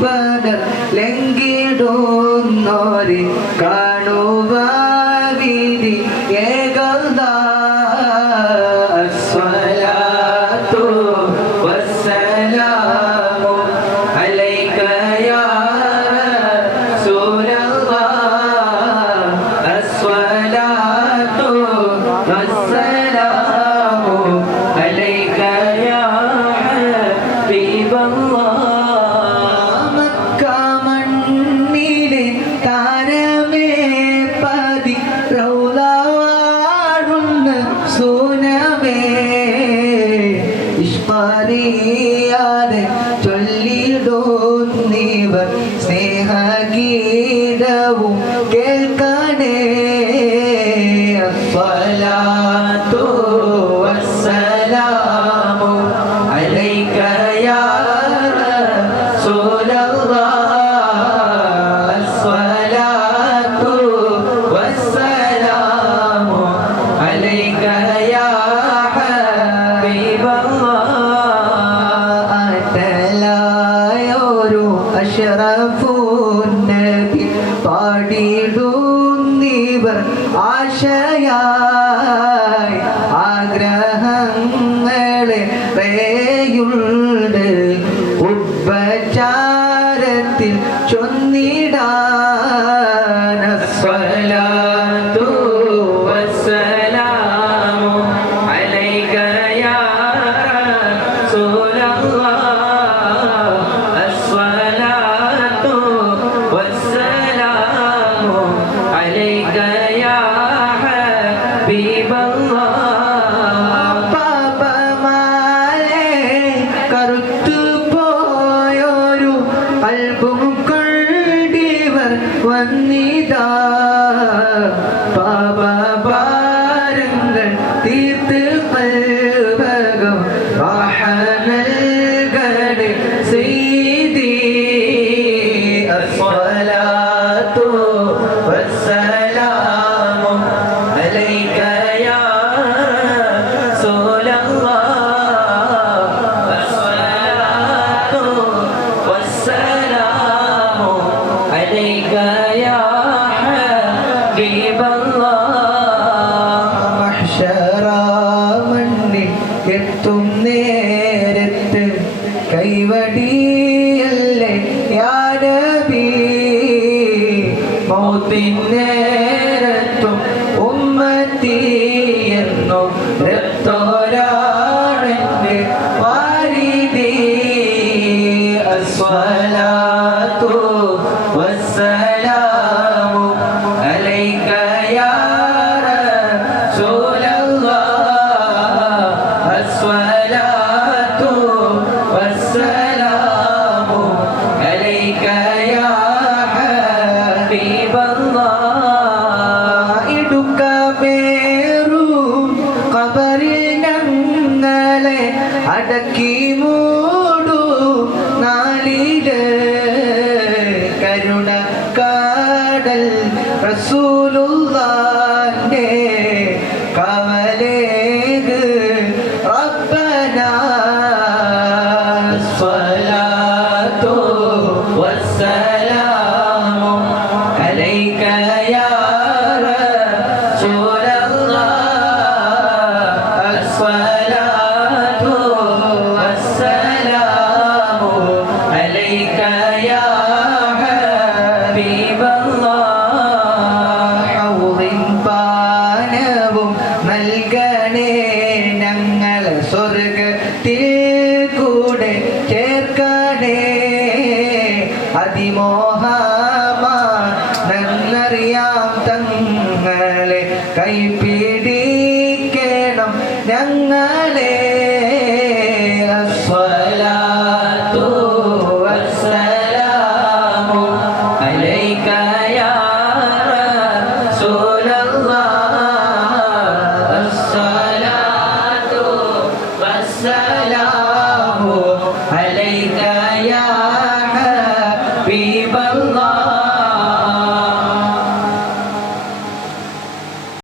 ബദർ ലംഘിടുന്നോരെ കാണുവാവിധി ഏകദ അസ്സലാത്തു വസ്സലാമു അലൈക യാ റസൂലല്ലാഹ് അസ്സലാത്തു വസ്സലാമു അലൈക യാ ഹബീബല്ലാഹ് അറ്റലായൊരു അഷ്റഫുന്നബി പാടിടുന്നിവർ ആശയായി ആഗ്രഹങ്ങളെ പേയുണ്ട്. ഉപചാരത്തിൽ ചൊന്നിടാൻ കൈവടിയല്ലേ യാ നബി? മൗത്തിൻ നേരത്തും ഉമ്മത്തി എന്നും രത്തോരാണെന്റെ വാരിദി അസ്സലാത്തു വസ്സലാമു അലൈക യാ റസൂലല്ലാഹ് അസ്സലാത്തു पहले അതിമോഹമാണെന്നറിയാം തങ്ങളെ. കൈപിടിക്കണം ഞങ്ങളെ.